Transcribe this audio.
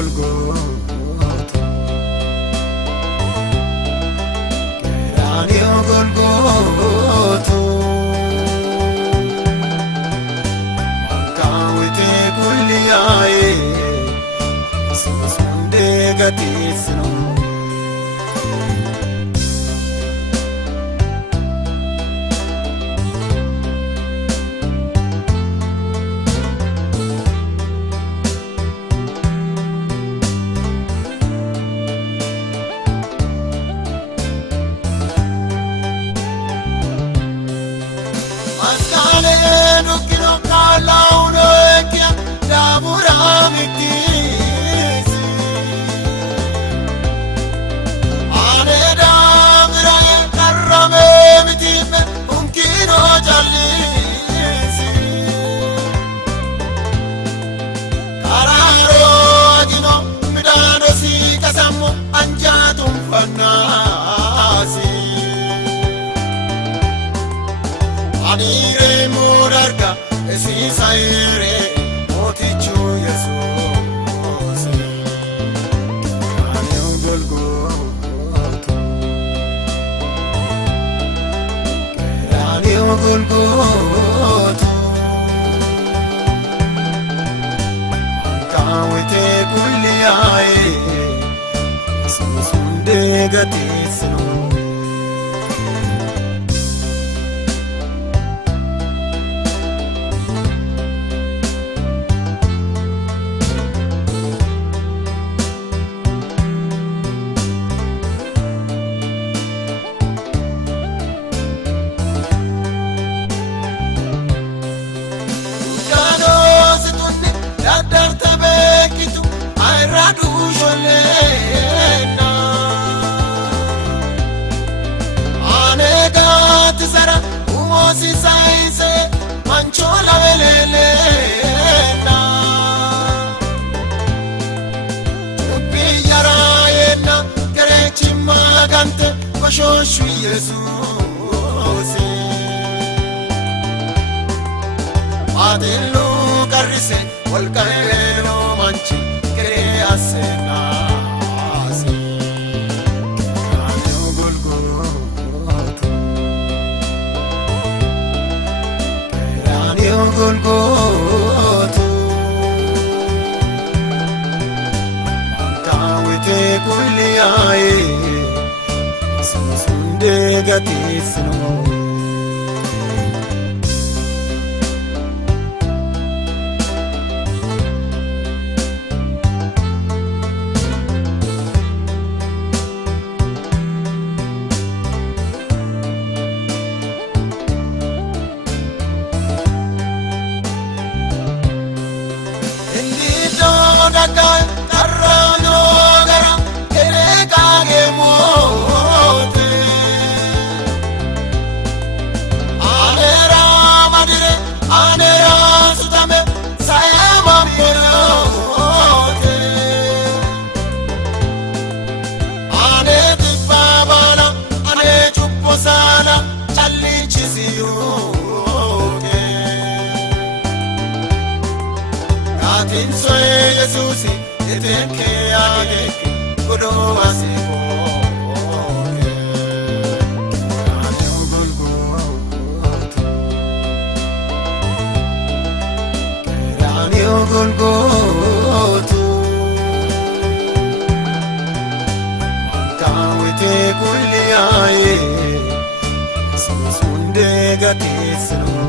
Golgotha, Qeraaniyoo Golgotha, Makkaawwitee gulliyaa'ee Yesuus hundee gateessinu. Anire mudarga esisaire motichu Yesuus, Qeraaniyoo Golgotha, Qeraaniyoo Golgotha, Makkaawwitee gulliyaa'ee Yesuus hundee gateessinu. Si saise manchola velelena Piyarayena kerechi magante koshoshu Yesuus, Adellu karrise volkaelo manchi kreasena. Golgotha, Makkaawwitee gulliyaa'ee Yesuus hundee gateessinu. Yesuus eteke ageke godo asiko. Qeraaniyoo Golgotha, Qeraaniyoo Golgotha, Makkaawwitee gulliyaa'ee Yesuus hundee gateessinu.